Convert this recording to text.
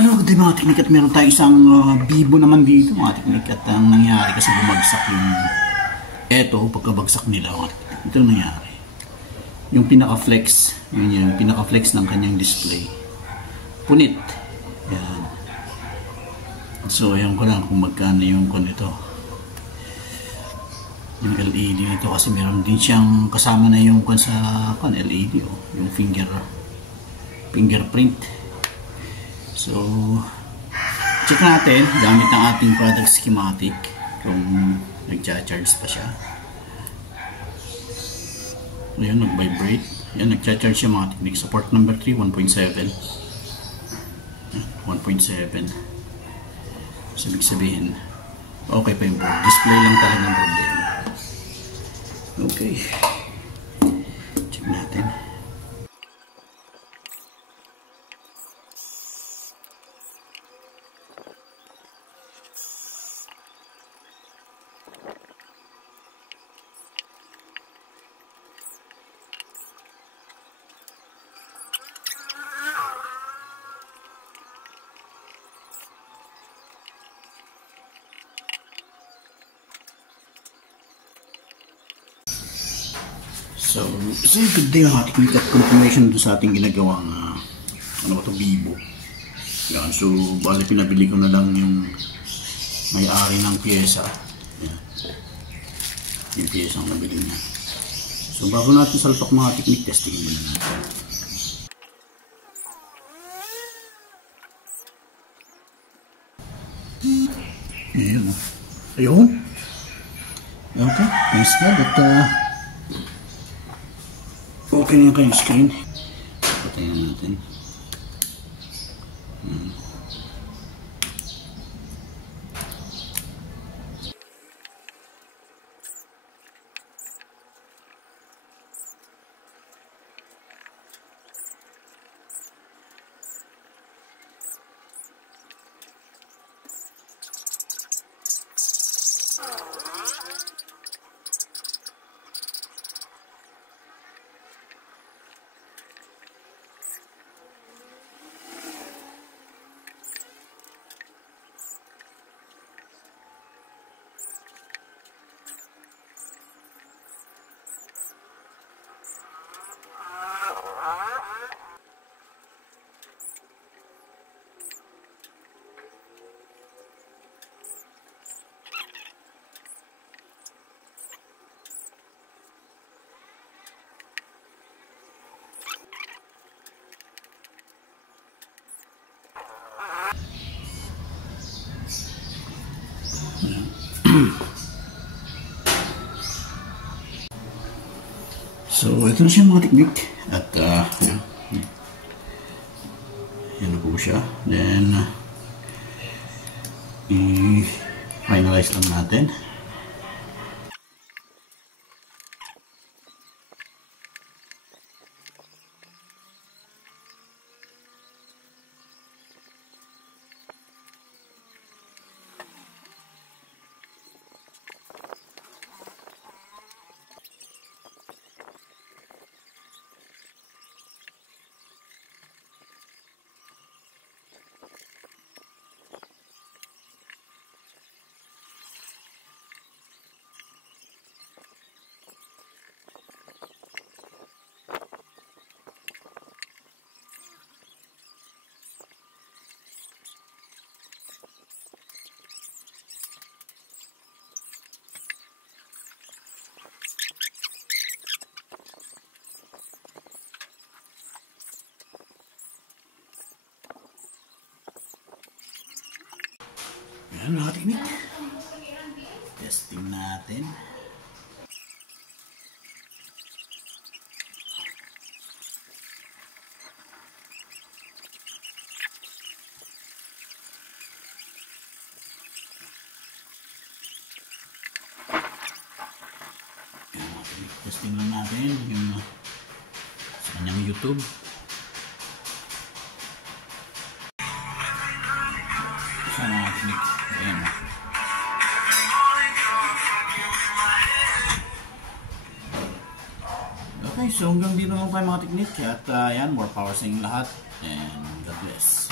Ano, di mga teknik, at meron tayong isang bibo naman dito mga teknik, at ang nangyari kasi bumagsak yung eto, pagkabagsak nila ito ang nangyari, yung pinaka-flex, yung pinaka-flex ng kanyang display punit. Yan. So ayan ko lang kung magkano yung nito, yung LED nito, kasi meron din siyang kasama na yung sa LED, yung fingerprint. So, check natin gamit ang ating product schematic kung nagcha-charge pa siya. Ayan, nag-vibrate. Ayan, nagcha-charge siya mga teknik. Sa port number 3, 1.7. 1.7. So, ibig sabihin, okay pa yung board. Display lang talaga ng problema. Okay. Check natin. So good day mga teknik, at confirmation doon sa ating ginagawang Vivo. Yan, so bali pinabili ko na lang yung may-ari ng pyesa. Yan. Yung pyesa ang nabili niya. So bago natin salpak mga teknik, testingin muna natin. Ayan. Ayun. Okay, nice na. Okay na yung kanyang screen. Patayin natin. So ito na siya mga teknik, at yan na po siya. Then i-finalize lang natin. Yan mga teknik. Testing natin. Testing lang natin yung sa kanyang YouTube. Sa mga teknik. Ayan. Okay, so hanggang dito lang tayo mga teknik. At yan, more power sa inyong lahat. And God bless.